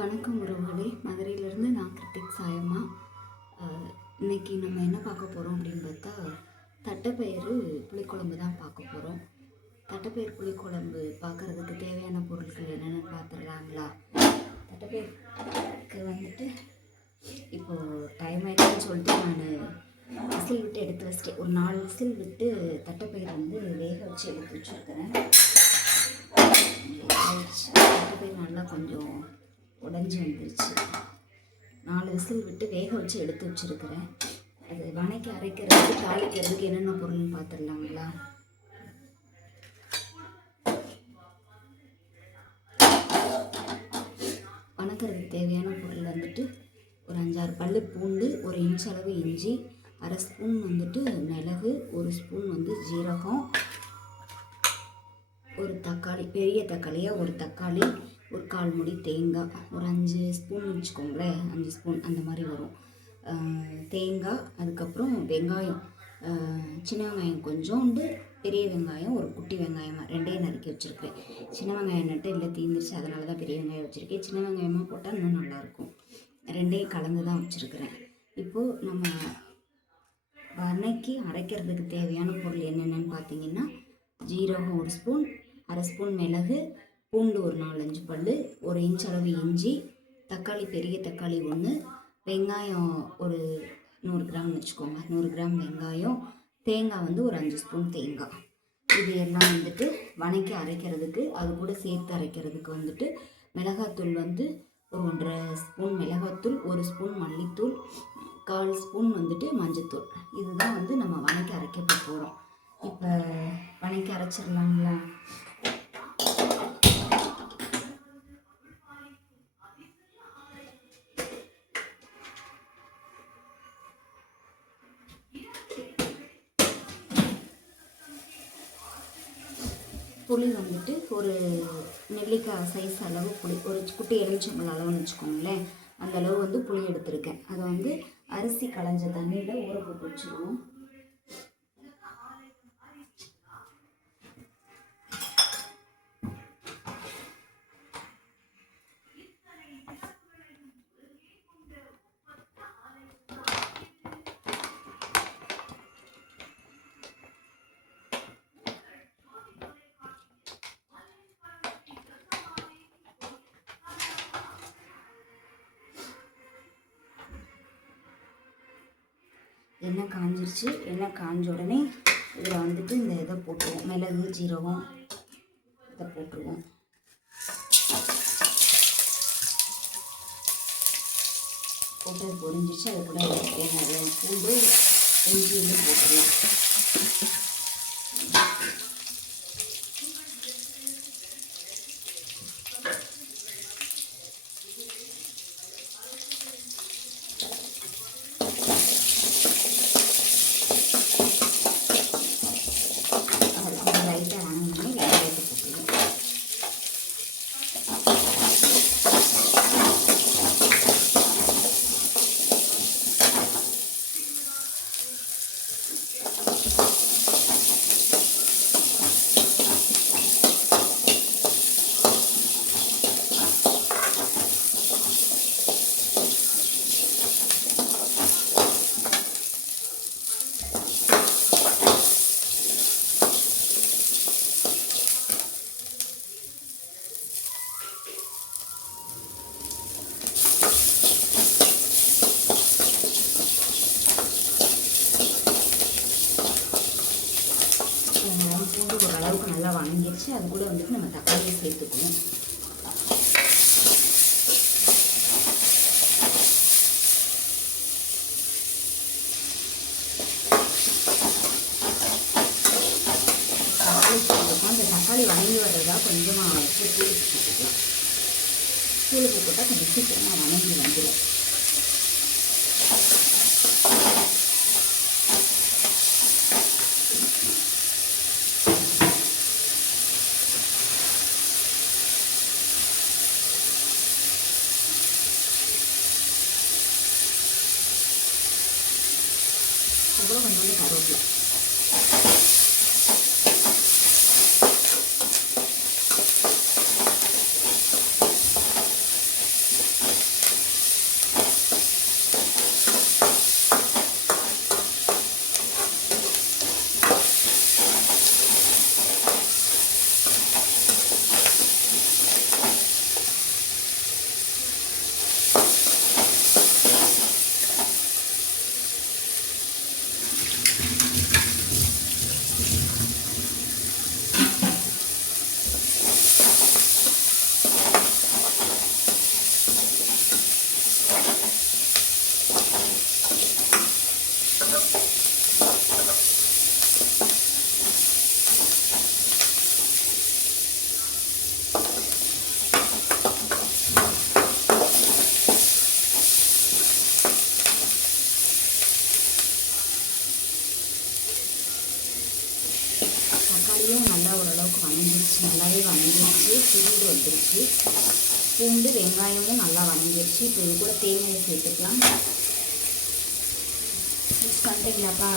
வணக்கம் உறவுகளே, மதுரையிலேருந்து நான் கிருத்திக் சாயம்மா. இன்றைக்கி நம்ம என்ன பார்க்க போகிறோம் அப்படின்னு பார்த்தா, தட்டைப்பயிறு புளிக்குழம்பு தான் பார்க்க போகிறோம். தட்டைப்பயிறு புளிக்குழம்பு பார்க்குறதுக்கு தேவையான பொருட்கள் என்னென்னு பார்த்துடுறாங்களா? தட்டைப்பயிருக்கு வந்துட்டு இப்போது டைம் ஆகிடுன்னு சொல்லிட்டு நான் விசில் விட்டு எடுத்து வச்சிட்டேன். ஒரு 4 விசில் விட்டு தட்டைப்பயிறு வந்து வேக வச்சு எடுத்து வச்சுருக்கிறேன். தட்டைப்பயிறு நல்லா கொஞ்சம் உடஞ்சி வந்துருச்சு. 4 விசில் விட்டு வேக வச்சு எடுத்து வச்சுருக்கிறேன். அது வணக்கி அரைக்கிறதுக்கு தாளிக்கிறதுக்கு என்னென்ன பொருள்னு பார்த்துடலாங்களா? வணக்கிறதுக்கு தேவையான பொருள் வந்துட்டு ஒரு 5-6 பல்லு பூண்டு, 1 இன்ச் அளவு இஞ்சி, 1/2 ஸ்பூன் வந்துட்டு மிளகு, 1 ஸ்பூன் வந்து ஜீரகம், ஒரு தக்காளி, பெரிய தக்காளியாக ஒரு தக்காளி, ஒரு 1/4 மூடி தேங்காய், ஒரு 5 ஸ்பூன் வச்சுக்கோங்களேன், 5 ஸ்பூன் அந்த மாதிரி வரும் தேங்காய். அதுக்கப்புறம் வெங்காயம், சின்ன வெங்காயம் கொஞ்சோண்டு, பெரிய வெங்காயம் ஒரு குட்டி வெங்காயமாக 2ஐயும் நறுக்கி வச்சுருக்கேன். சின்ன வெங்காயம் நட்டு இல்லை தீந்துருச்சு, அதனால தான் பெரிய வெங்காயம் வச்சுருக்கேன். சின்ன வெங்காயமாக போட்டால் இன்னும் நல்லாயிருக்கும். 2ஐயும் கலந்து தான் வச்சுருக்கிறேன். இப்போது நம்ம வணக்கி அரைக்கிறதுக்கு தேவையான பொருள் என்னென்னு பார்த்தீங்கன்னா, ஜீரகம் 1 ஸ்பூன், 1/2 ஸ்பூன் மிளகு, பூண்டு ஒரு 4-5 பல், 1 இன்ச் அளவு இஞ்சி, தக்காளி பெரிய தக்காளி 1, வெங்காயம் ஒரு 100 கிராம் வச்சுக்கோங்க, 100 கிராம் வெங்காயம், தேங்காய் வந்து ஒரு 5 ஸ்பூன் தேங்காய். இது எல்லாம் வந்துட்டு வணக்கி அரைக்கிறதுக்கு, அது கூட சேர்த்து அரைக்கிறதுக்கு வந்துட்டு மிளகாத்தூள் வந்து ஒரு 1.5 ஸ்பூன் மிளகாத்தூள், 1 ஸ்பூன் மல்லித்தூள், 1/4 ஸ்பூன் வந்துட்டு மஞ்சத்தூள். இதுதான் வந்து நம்ம வணக்கி அரைக்க போகிறோம். இப்போ வணக்கி அரைச்சிடலாங்களா? புளி வந்துட்டு ஒரு நெல்லிக்காய் சைஸ் அளவு புளி, ஒரு குட்டி எலுமிச்சம்பழம் அளவுன்னு வச்சுக்கோங்களேன், அந்த அளவு வந்து புளி எடுத்திருக்கேன். அதை வந்து அரிசி களைஞ்ச தண்ணியில் ஊற போட்டு வச்சுருவோம். எண்ணெய் காஞ்சிருச்சு. எண்ணெய் காஞ்ச உடனே இதில் வந்துட்டு இந்த இதை போட்டுருவோம், மிளகு ஜீரகம் இதை போட்டுருவோம். போட்டு பொரிஞ்சிச்சு. அது கூட தேங்காய், பூண்டு, இஞ்சியும் போட்டுடலாம். பூண்டு ஓரளவுக்கு நல்லா வணங்கிடுச்சு. அது கூட வந்துட்டு நம்ம தக்காளியை சேர்த்துக்கணும். தக்காளி சேர்த்துக்கணும். அந்த தக்காளி வணங்கி வர்றதா கொஞ்சமாக தூள் போட்டுக்கலாம். தூள் போட்டால் கொஞ்சம் சீக்கிரமாக வணங்கி வந்துடும். அதுக்கப்புறம் கொஞ்சோண்டு கருவேப்பிலை. தக்காளியும் நல்லா ஓரளவுக்கு வணங்கிடுச்சு, நல்லாவே வணங்கிடுச்சு, சுருண்டு வந்துருச்சு. பூண்டு வெங்காயமும் நல்லா வணங்கிடுச்சு. இப்போ இது கூட தேங்காயை சேர்த்துக்கலாம். மிக்ஸ் பண்ணிட்டீங்களாப்பா?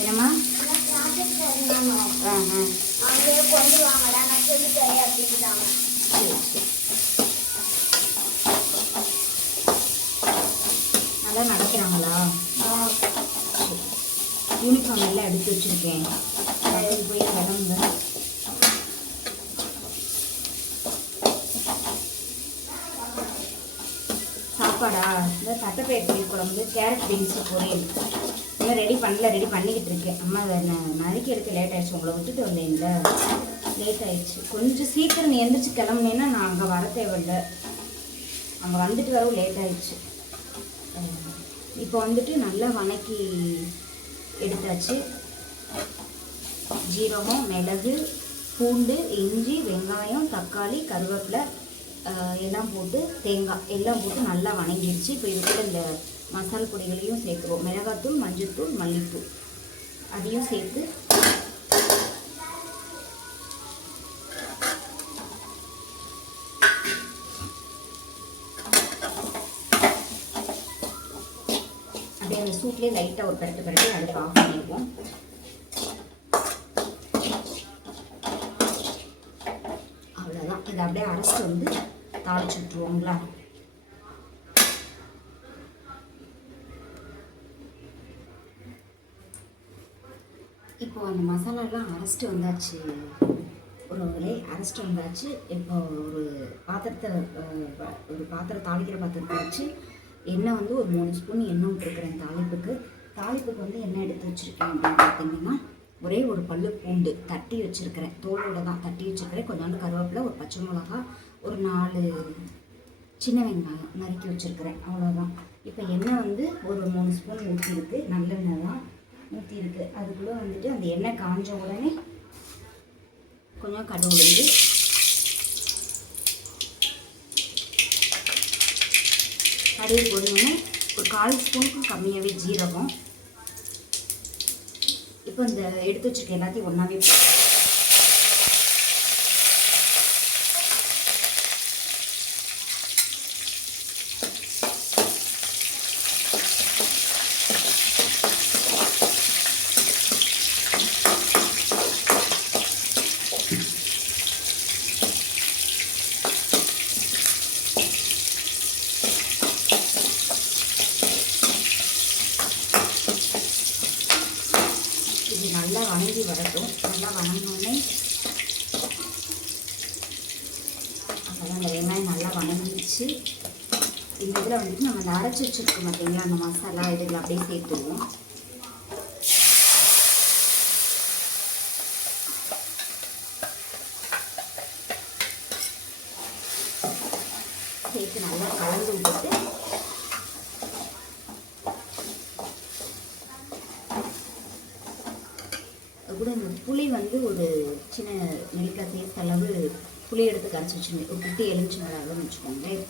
என்னம்மா? கொண்டு வாங்கடா, நான் சொல்லி தரேன் அப்படின்ட்டாங்க. சரி சரி, நல்லா நடக்கிறாங்களா? யூனிஃபார்ம் எல்லாம் எடுத்து வச்சுருக்கேன், போய் கிளம்புங்க. சாப்பாடா? இந்த தட்டைப்பயிறு புளி குழம்பு, கேரட் பீன்ஸு பொரியல் இன்னும் ரெடி பண்ணல, ரெடி பண்ணிக்கிட்டு இருக்கேன். அம்மா நறுக்கி எடுக்க லேட் ஆகிடுச்சு, உங்களை விட்டுட்டு வந்தேன்ல, லேட் ஆகிடுச்சு. கொஞ்சம் சீக்கிரம் நீ எந்திரிச்சு கிளம்புனேன்னா நான் அங்கே வர தேவையில்லை, அங்கே வந்துட்டு வரவும் லேட் ஆகிடுச்சு. இப்போ வந்துட்டு நல்லா வணக்கி எடுத்தாச்சு. ஜீரகம், மிளகு, பூண்டு, இஞ்சி, வெங்காயம், தக்காளி, கருவேப்பிலை எல்லாம் போட்டு, தேங்காய் எல்லாம் போட்டு நல்லா வணங்கிடுச்சு. இப்போ இது கூட இந்த மசாலா பொடிகளையும் சேர்க்குறோம். மிளகாத்தூள், மஞ்சள்தூள், மல்லித்தூள் அதையும் சேர்த்து அப்படியே அந்த சூட்லேயே லைட்டாக ஒரு பரட்டு அடுப்பு ஆஃப் பண்ணிடுவோம். அவ்வளோதான். இதை அப்படியே அரைச்சி வந்து தாளிச்சு விட்ருவோங்களா? இப்போ அந்த மசாலாலாம் அரைச்சிட்டு வந்தாச்சு, உறவுகளே அரைச்சிட்டு வந்தாச்சு. இப்போ ஒரு பாத்திரம் தாளிக்கிற பாத்திரத்தை வச்சு எண்ணெய் வந்து ஒரு 3 ஸ்பூன் எண்ணெய் விட்டுருக்குறேன் தாளிப்புக்கு வந்து எண்ணெய் எடுத்து வச்சுருக்கேன் அப்படின்னு பார்த்தீங்கன்னா, ஒரே ஒரு பல்லு பூண்டு தட்டி வச்சுருக்கிறேன், தோலோடு தான் தட்டி வச்சுருக்கிறேன். கொஞ்சோண்டு கருவேப்பிலை, ஒரு பச்சை மிளகா, ஒரு 4 சின்ன வெங்காயம் நறுக்கி வச்சுருக்கிறேன், அவ்வளோதான். இப்போ எண்ணெய் வந்து ஒரு 3 ஸ்பூன் ஊற்றிருக்கு, நல்லெண்ணெய் தான் ஊற்றிருக்கு. அதுக்குள்ளே வந்துட்டு அந்த எண்ணெய் காஞ்ச உடனே கொஞ்சம் கடுகு உளுந்து, கடுகு போடணுன்னே ஒரு 1/4 ஸ்பூனுக்கும் கம்மியாகவே ஜீரகம். இப்போ இந்த எடுத்து வச்சுருக்க எல்லாத்தையும் ஒன்றாவே இது நல்லா வணங்கி வரட்டும். நல்லா வணங்கினோடனே அப்புறம் அந்த வெங்காயம் நல்லா வணங்கிடுச்சு. இந்த இதில் வந்துட்டு நம்ம அந்த அரைச்சி வச்சுருக்கோம் பார்த்தீங்களா, அந்த மசாலா இதில் அப்படியே சேர்த்துருவோம். சேர்த்து நல்லா கலந்து விட்டுட்டு கூட இந்த புளி வந்து ஒரு சின்ன நெல்லிக்காய் சேர்த்த அளவு புளி எடுத்து கரைச்சி வச்சுருந்தேன். ஒரு குட்டி எலுமிச்சம்பழம் அளவுன்னு வச்சுக்கோங்களேன்,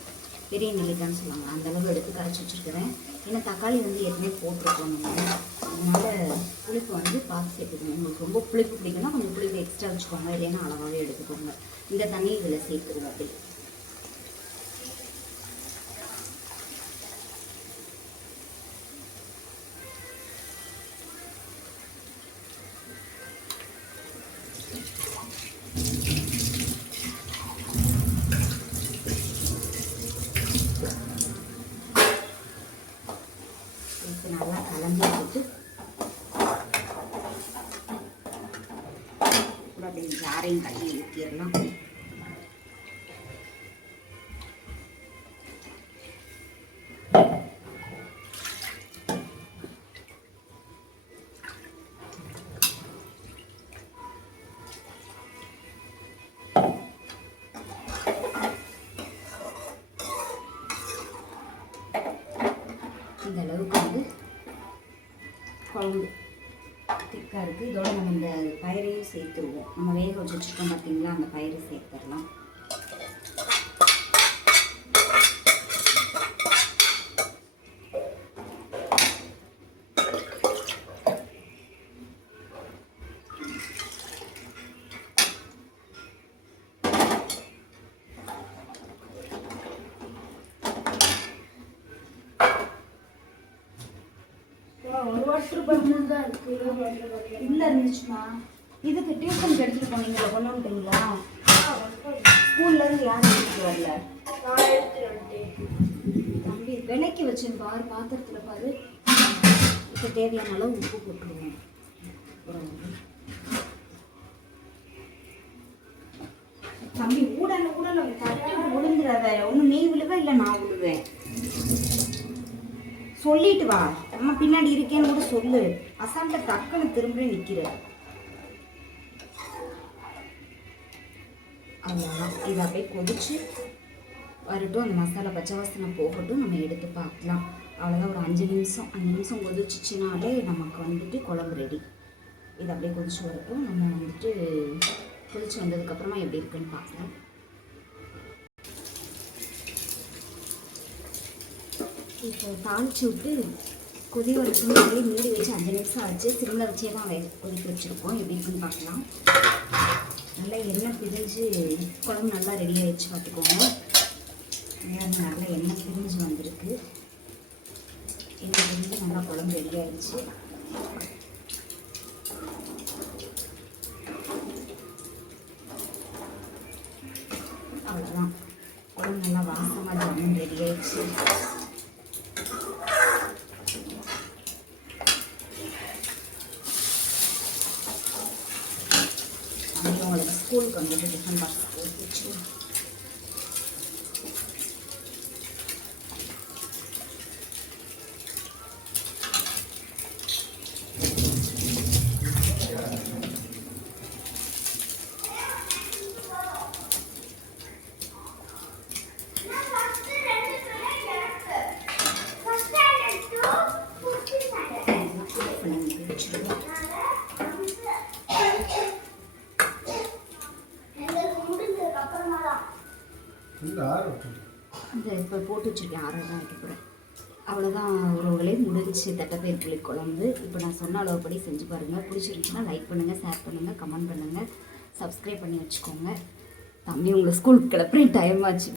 பெரிய நெல்லிக்காய்ன்னு சொல்லுவாங்க, அந்தளவு எடுத்து கரைச்சி வச்சுருக்கிறேன். ஏன்னா தக்காளி வந்து ஏற்கனவே போட்டிருக்கோம் நம்ம, அதனால் புளிப்பு வந்து பார்த்து சேர்த்துக்கணும். உங்களுக்கு ரொம்ப புளிப்பு பிடிக்குன்னா கொஞ்சம் புளிப்பு எக்ஸ்ட்ரா வச்சுக்கோங்க, இல்லைன்னா அளவாகவே எடுத்துக்கோங்க. இந்த தண்ணி இதில் சேர்த்துருவோம். அப்படி நல்லா கலந்து விட்டுட்டு பருப்பையும் தண்ணி ஊற்றிடலாம். இந்த அளவுக்கு வந்து குழம்பு திக்காக இருக்குது. இதோட நம்ம இந்த பயிரையும் சேர்த்துருவோம். நம்ம வேக வச்சு வச்சுருக்கோம் பார்த்தீங்களா, அந்த பயிரை சேர்த்துடலாம். ஒரு வாட்டர் பாட்டில் தான் இருக்கு. இல்லை இருந்துச்சுமா. இதுக்கு டியூஷனுக்கு எடுத்துகிட்டு போனீங்களா, கொண்டு வந்துட்டீங்களா? ஸ்கூல்லேருந்து யாரும் எடுத்துகிட்டு வரல. நான் எடுத்துட்டு வந்துட்டேன். தம்பி விலைக்கு வச்சேன் பாரு, பாத்திரத்தில் பாரு. இப்போ தேவையான அளவு உப்பு போட்டுருவோம். தம்பி ஊடால ஊடால தட்டி விழுந்துடாத. ஒன்று நீ விழுவேன், இல்லை நான் விழுவேன். சொல்லிட்டு வா, அம்மா பின்னாடி இருக்கேன்னு கூட சொல்லு. அசால்ட்ட டக்குன்னு திரும்ப நிற்கிற. அவ்வளோதான். இதை அப்படியே கொதிச்சு வரட்டும். அந்த மசாலா பச்சை வாசனை போகட்டும், நம்ம எடுத்து பார்க்கலாம். அவ்வளோதான். ஒரு 5 நிமிஷம் கொதிச்சிச்சினாலே நமக்கு வந்துட்டு குழம்பு ரெடி. இது அப்படியே கொதிச்சு வரட்டும். நம்ம வந்துட்டு கொதிச்சு வந்ததுக்கப்புறமா எப்படி இருக்குன்னு பார்க்கலாம். இப்போ தாளிச்சு விட்டு கொதி வரட்டும். அப்படியே மூடி வச்சு 5 நிமிஷம் ஆச்சு. சிம்மில் வச்சே தான் கொதிக்க வச்சுருக்கோம். எப்படி இருக்குன்னு பார்க்கலாம். நல்லா எண்ணெய் பிரிஞ்சு குழம்பு நல்லா ரெடி ஆகிடுச்சு பார்த்துக்கோங்க. நல்லா எண்ணெய் பிரிஞ்சு வந்திருக்கு. எண்ணெய் பிரிஞ்சு நல்லா குழம்பு ரெடி ஆகிடுச்சு. அவ்வளோதான். குழம்பு நல்லா வாசமாக ஜம்முன்னு ரெடி ஆகிடுச்சு. உங்களுக்கு ஸ்கூலுக்கு வந்துட்டு டிஃபன் பாக்ஸ் போட்டு வச்சு இந்த இப்போ போட்டு வச்சுருக்கேன். 6 தான் வைக்க போகிறேன். அவ்வளோதான். உறவுகளே முடிஞ்சு தட்டைப்பயிர் புளி குழம்பு. இப்போ நான் சொன்ன அளவுப்படி செஞ்சு பாருங்கள். பிடிச்சிருந்துச்சுன்னா லைக் பண்ணுங்கள், ஷேர் பண்ணுங்கள், கமெண்ட் பண்ணுங்கள், சப்ஸ்கிரைப் பண்ணி வச்சுக்கோங்க. தம்பி உங்களை ஸ்கூலுக்கு கிளப்புறேன், டைம் ஆச்சு.